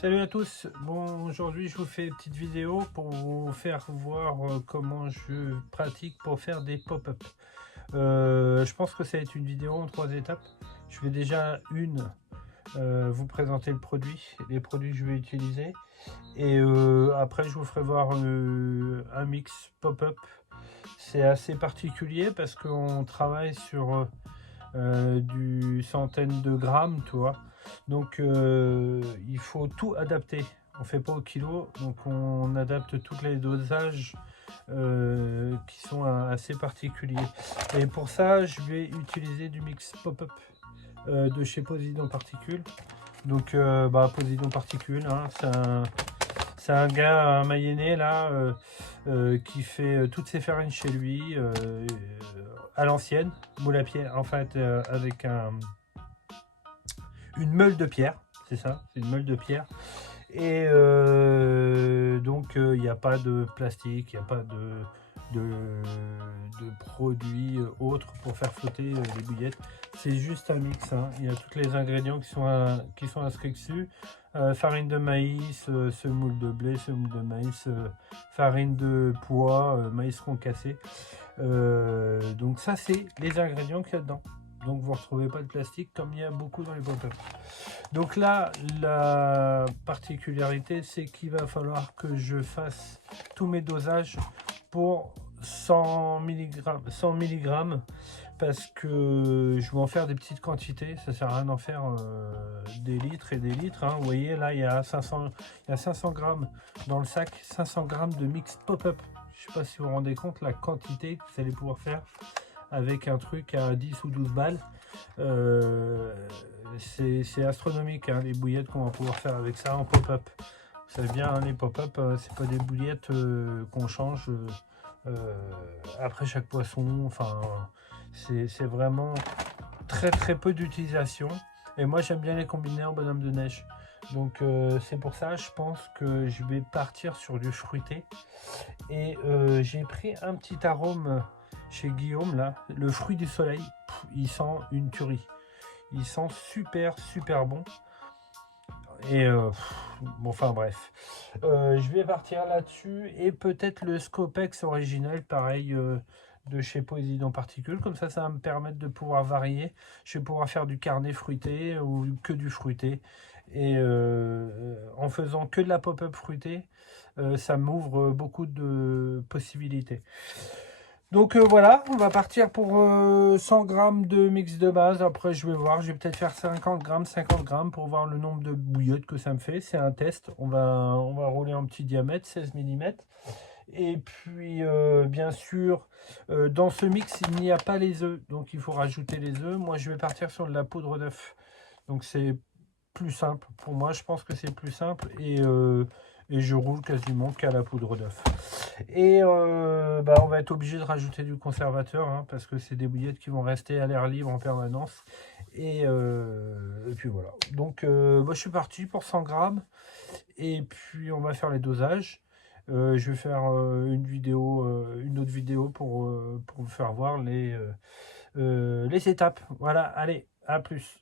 Salut à tous. Bon, aujourd'hui je vous fais une petite vidéo pour vous faire voir comment je pratique pour faire des pop-up. Je pense que ça va être une vidéo en 3 étapes. Je vais déjà vous présenter le produit, les produits que je vais utiliser, et après je vous ferai voir un mix pop-up. C'est assez particulier parce qu'on travaille sur du centaine de grammes, tu vois. Donc il faut tout adapter. On fait pas au kilo, donc on adapte tous les dosages qui sont assez particuliers. Et pour ça, je vais utiliser du mix pop-up de chez Posidon Particules. Donc Posidon Particules, hein, c'est un gars, un Mayennais là, qui fait toutes ses farines chez lui, à l'ancienne, moule à pierre, en fait, avec une meule de pierre, c'est ça, c'est une meule de pierre. Et donc il n'y a pas de plastique, il n'y a pas de produits autres pour faire flotter les bouillettes. C'est juste un mix, hein. Il y a tous les ingrédients qui sont inscrits dessus. Farine de maïs, semoule de blé, semoule de maïs, farine de pois, maïs concassé. Donc ça, c'est les ingrédients qu'il y a dedans. Donc vous ne retrouvez pas de plastique comme il y a beaucoup dans les pop-up. Donc là, la particularité, c'est qu'il va falloir que je fasse tous mes dosages pour 100 mg parce que je vais en faire des petites quantités. Ça sert à rien d'en faire des litres et des litres, hein. Vous voyez, là, il y a 500 grammes dans le sac, 500 grammes de mix pop-up. Je ne sais pas si vous vous rendez compte la quantité que vous allez pouvoir faire avec un truc à 10 ou 12 balles. C'est astronomique, hein, les bouillettes qu'on va pouvoir faire avec ça en pop-up. Vous savez bien, hein, les pop-up, c'est pas des bouillettes qu'on change après chaque poisson. Enfin, c'est vraiment très peu d'utilisation. Et moi, j'aime bien les combiner en bonhomme de neige. Donc c'est pour ça, je pense que je vais partir sur du fruité. Et j'ai pris un petit arôme chez Guillaume, là, le fruit du soleil. Il sent une tuerie. Il sent super bon. Et bon, enfin bref, je vais partir là-dessus. Et peut-être le Scopex original, pareil, de chez Posidon Particules. Comme ça va me permettre de pouvoir varier. Je vais pouvoir faire du carnet fruité ou que du fruité. Et en faisant que de la pop-up fruitée, ça m'ouvre beaucoup de possibilités. Donc voilà, on va partir pour 100 grammes de mix de base. Après, je vais voir, je vais peut-être faire 50 grammes pour voir le nombre de bouillottes que ça me fait. C'est un test. On va rouler en petit diamètre, 16 mm. Et puis, bien sûr, dans ce mix, il n'y a pas les œufs. Donc, il faut rajouter les œufs. Moi, je vais partir sur de la poudre d'œuf. Donc, c'est plus simple. Pour moi, je pense que c'est plus simple. Et je roule quasiment qu'à la poudre d'œuf. Et on va être obligé de rajouter du conservateur, hein, parce que c'est des bouillettes qui vont rester à l'air libre en permanence. Et puis voilà. Donc je suis parti pour 100 grammes. Et puis on va faire les dosages. Je vais faire une autre vidéo pour vous faire voir les étapes. Voilà, allez, à plus.